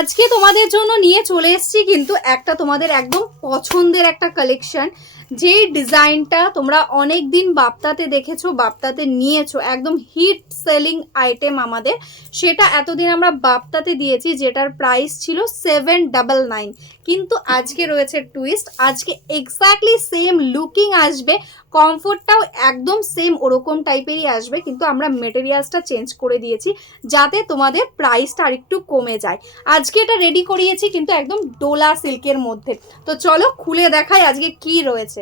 আজকে তোমাদের জন্য নিয়ে চলে এসেছি কিন্তু একটা তোমাদের একদম পছন্দের একটা কালেকশন, যে ডিজাইনটা তোমরা অনেক দিন বাপ্তাতে দেখেছো, বাপ্তাতে নিয়েছো, একদম হিট সেলিং আইটেম আমাদের, সেটা এতদিন আমরা বাপ্তাতে দিয়েছি, যেটার প্রাইস ছিল 799। কিন্তু আজকে রয়েছে টুইস্ট, আজকে এক্স্যাক্টলি সেম লুকিং আসবে, কমফোর্টটাও একদম সেম ওরকম টাইপেরই আসবে, কিন্তু আমরা মেটেরিয়ালসটা চেঞ্জ করে দিয়েছি যাতে তোমাদের প্রাইসটা আরেকটু কমে যায়। আজকে এটা রেডি করিয়েছি কিন্তু একদম ডোলা সিল্কের মধ্যে। তো চলো খুলে দেখাই আজকে কি রয়েছে।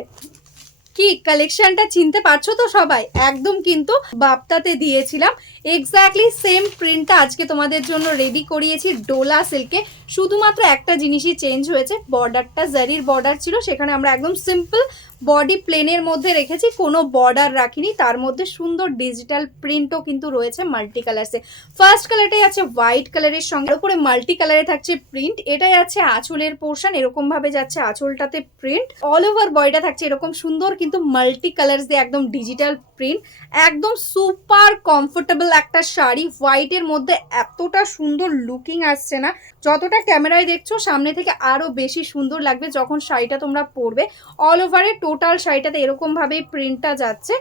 কি কালেকশনটা চিনতে পারছো তো সবাই? একদম কিন্তু বাপ্তাতে দিয়েছিলাম, এক্স্যাক্টলি সেম প্রিন্টটা আজকে তোমাদের জন্য রেডি করিয়েছি ডোলা সিল্কে। শুধুমাত্র একটা জিনিসই চেঞ্জ হয়েছে, বর্ডারটা জারির বর্ডার ছিল, সেখানে আমরা একদম সিম্পল বডি প্লেনের মধ্যে রেখেছি, কোনো বর্ডার রাখিনি। তার মধ্যে সুন্দর ডিজিটাল প্রিন্টও কিন্তু রয়েছে মাল্টি কালারসে। ফার্স্ট কালারটাই আছে হোয়াইট কালারের সঙ্গে, উপরে মাল্টি কালারে থাকছে প্রিন্ট। এটাই আছে আঁচলের পোর্শন, এরকম ভাবে যাচ্ছে আঁচলটাতে প্রিন্ট। অল ওভার বডিটা থাকছে এরকম সুন্দর কিন্তু মাল্টি কালার দিয়ে একদম ডিজিটাল প্রিন্ট। একদম সুপার কমফোর্টেবল একটা শাড়ি, হোয়াইটের মধ্যে এতটা সুন্দর লুকিং আসছে না, যতটা ক্যামেরায় দেখছো সামনে থেকে আরো বেশি সুন্দর লাগবে যখন শাড়িটা তোমরা পরবে। অল ওভারে টোটাল শাড়িটাতে এরকম ভাবেই প্রিন্টটা যাচ্ছে।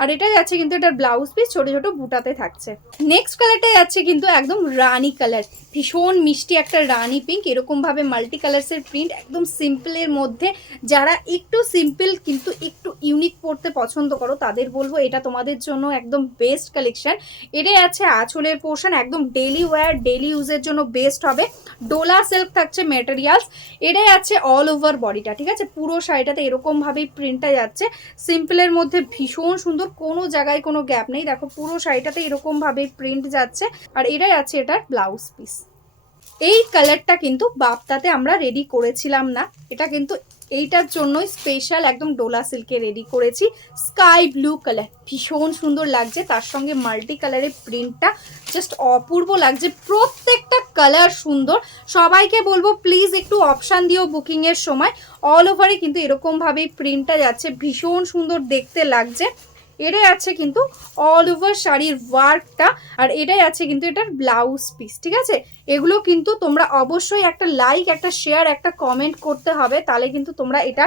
আর এটা যাচ্ছে কিন্তু এটার ব্লাউজ পিস ছোট ছোট বুটাতে থাকছে। নেক্সট কালারটা যাচ্ছে কিন্তু একদম রানী কালার, ভীষণ মিষ্টি একটা রানী পিঙ্ক, এরকম ভাবে মাল্টি কালার্সের প্রিন্ট, একদম সিম্পলের মধ্যে। যারা একটু সিম্পল কিন্তু একটু ইউনিক পড়তে পছন্দ করো তাদের বলবো এটা তোমাদের জন্য একদম বেস্ট কালেকশন। এটাই আছে আঁচলের পোর্শন, একদম ডেলি ওয়্যার ডেলি ইউজের জন্য বেস্ট হবে। ডোলা সিল্ক থাকছে মেটেরিয়ালস। এটাই আছে অল ওভার বডিটা, ঠিক আছে? পুরো শাড়িটাতে এরকম ভাবেই প্রিন্টটা যাচ্ছে, সিম্পলের মধ্যে ভীষণ সুন্দর, কোনো জায়গায় কোনো গ্যাপ নেই। দেখো পুরো শাড়িটাতে এরকম ভাবেই প্রিন্ট যাচ্ছে। আর এটাই আছে এটার ব্লাউজ পিস। এই কালারটা কিন্তু বাপ্তাতে আমরা রেডি করেছিলাম না, এটা কিন্তু এইটার জন্যই স্পেশাল একদম ডোলা সিল্কে রেডি করেছি। স্কাই ব্লু কালার, ভীষণ সুন্দর লাগছে, তার সঙ্গে মাল্টি কালারের প্রিন্টটা জাস্ট অপূর্ব লাগছে। প্রত্যেকটা কালার সুন্দর। সবাইকে বলবো প্লিজ একটু অপশান দিও বুকিংয়ের সময়। অল ওভারে কিন্তু এরকমভাবেই প্রিন্টটা যাচ্ছে, ভীষণ সুন্দর দেখতে লাগছে। এটাই আছে কিন্তু অল ওভার শাড়ির ওয়ার্কটা, আর এটাই আছে কিন্তু এটার ব্লাউজ পিস, ঠিক আছে? এগুলো কিন্তু তোমরা অবশ্যই একটা লাইক, একটা শেয়ার, একটা কমেন্ট করতে হবে, তাহলে কিন্তু তোমরা এটা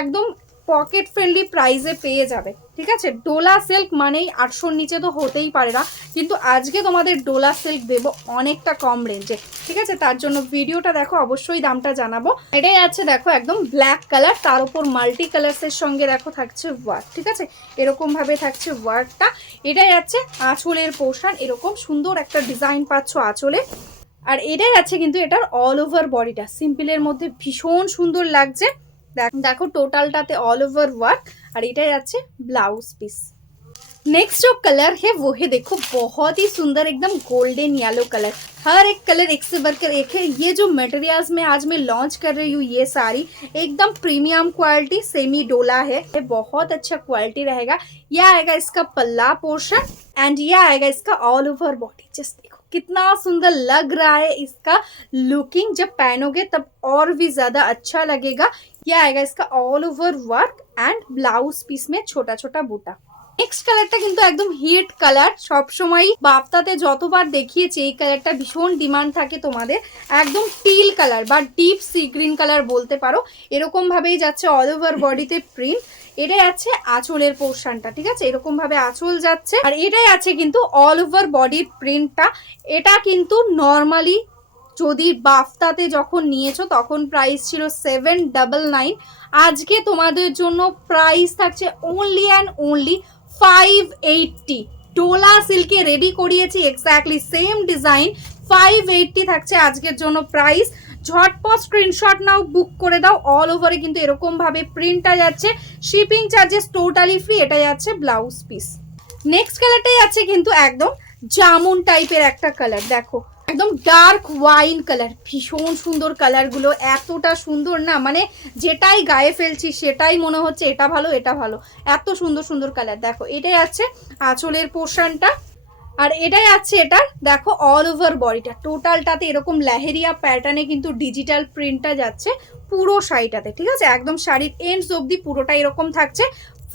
একদম পকেট ফ্রেন্ডলি প্রাইসে পেয়ে যাবে, ঠিক আছে? ডোলা সিল্ক মানেই 800-র নিচে তো হতেই পারে না, কিন্তু আজকে তোমাদের ডোলা সিল্ক দেবো অনেকটা কম রেঞ্জে, ঠিক আছে? তার জন্য ভিডিওটা দেখো, অবশ্যই দামটা জানাবো। এটাই আছে দেখো একদম ব্ল্যাক কালার, তার উপর মাল্টি কালার্সের সঙ্গে দেখো থাকছে ওয়ার্ক, ঠিক আছে? এরকম ভাবে থাকছে ওয়ার্কটা। এটাই আছে আঁচলের পোর্শন, এরকম সুন্দর একটা ডিজাইন পাচ্ছ আঁচলে। আর এটাই আছে কিন্তু এটার অল ওভার বডিটা, সিম্পলের মধ্যে ভীষণ সুন্দর লাগছে। देखो टोटलटाते ऑल ओवर वर्क और इटाई आछे ब्लाउज पीस। नेक्स्ट जो कलर है वो है देखो बहुत ही सुंदर एकदम गोल्डन येलो कलर। हर एक कलर एक से बढ़कर एक है। ये जो मटेरियल्स में आज मैं लॉन्च कर रही हूँ ये सारी एकदम प्रीमियम क्वालिटी सेमी डोला है, बहुत अच्छा क्वालिटी रहेगा। यह आएगा इसका पल्ला पोर्शन एंड यह आएगा इसका ऑल ओवर बॉडी। जस्ट देखो कितना सुंदर लग रहा है इसका लुकिंग, जब पहनोगे तब और भी ज्यादा अच्छा लगेगा। यह आएगा इसका all over work and blouse piece में छोटा छोटा बूटा। नेक्स्ट कलरটা কিন্তু একদম হিট কালার, সব সময় বাপ্তাতে যতবার দেখিয়েছি এই কালারটা ভীষণ ডিমান্ড থাকে তোমাদের। একদম টিল কালার বা ডিপ সি গ্রিন কালার বলতে পারো, এরকম ভাবেই যাচ্ছে অল ওভার বডিতে প্রিন্ট। এটাই আছে আঁচলের পোর্শনটা, ঠিক আছে? এরকম ভাবে আঁচল যাচ্ছে, আর এটাই আছে কিন্তু অল ওভার বডির প্রিন্টটা। এটা কিন্তু নর্মালি যদি বাফতাতে যখন নিয়েছো তখন প্রাইস ছিল 799, আজকে তোমাদের জন্য প্রাইস থাকছে only and only 580। Dola সিল্কে ready করিয়েছি এক্স্যাক্টলি সেম ডিজাইন, 580 থাকছে আজকের জন্য প্রাইস। ঝটপট স্ক্রিনশট নাও, বুক করে দাও। অল ওভারে কিন্তু এরকম ভাবে প্রিন্টটা যাচ্ছে, শিপিং চার্জেস টোটালি ফ্রি। এটাই আছে ব্লাউজ পিস। নেক্সট কালারটাই আছে কিন্তু একদম জামুন টাইপের একটা কালার, দেখো একদম ডার্ক ওয়াইন কালার, ভীষণ সুন্দর কালারগুলো, এতটা সুন্দর না মানে যেটাই গায়ে ফেলছি সেটাই মনে হচ্ছে এটা ভালো এটা ভালো, এত সুন্দর সুন্দর কালার। দেখো এটাই আছে আঁচলের পোর্শনটা, আর এটাই আছে এটা দেখো অল ওভার বডিটা, টোটালটাতে এরকম লেহেরিয়া প্যাটার্নে কিন্তু ডিজিটাল প্রিন্টটা যাচ্ছে পুরো শাড়িটাতে, ঠিক আছে? একদম শাড়ির এন্ডস অবধি পুরোটা এরকম থাকছে।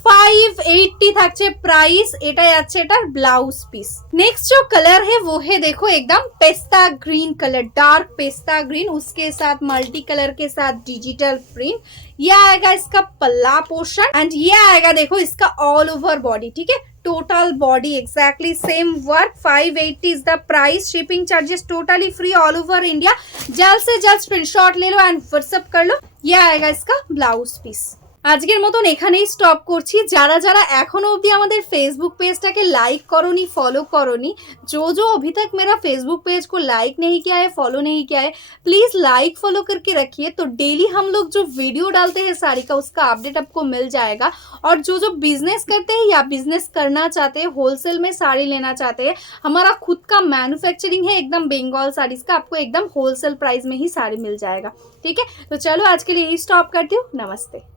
580 থাকছে প্রাইস। এটাই আছে এটার ব্লাউজ পিস। নেক্সট जो कलर है वो है देखो एकदम pista green colour, dark pista green, उसके साथ मल्टी कलर के साथ डिजिटल प्रिंट। ये आएगा इसका पल्ला पोर्शन एंड ये आएगा देखो इसका ऑल ओवर बॉडी, ठीक है, total body exactly same work. 580 is the price. Shipping charges totally free all over India. जल्द से जल्द स्क्रीनशॉट ले लो एंड व्हाट्सएप कर लो। ये आएगा इसका ब्लाउज पीस। আজকের মতন এখানেই স্টপ করছি। যারা যারা এখনো অবধি আমাদের ফেসবুক পেজটাকে লাইক করোনি, ফলো করোনি, जो अभी तक मेरा फेसबुक पेज को लाइक नहीं किया है, फॉलो नहीं किया है, प्लीज लाइक फॉलो करके रखिए। तो डेली हम लोग जो वीडियो डालते हैं साड़ी का, उसका अपडेट आपको मिल जाएगा। और जो बिजनेस करते हैं या बिजनेस करना चाहते हैं, होलसेल में साड़ी लेना चाहते हैं, हमारा खुद का मैन्युफैक्चरिंग है एकदम बंगाल साड़ीज का, आपको एकदम होलसेल प्राइस में ही साड़ी मिल जाएगा। ठीक है, तो चलो आज के लिए यही स्टॉप करती हूँ। नमस्ते।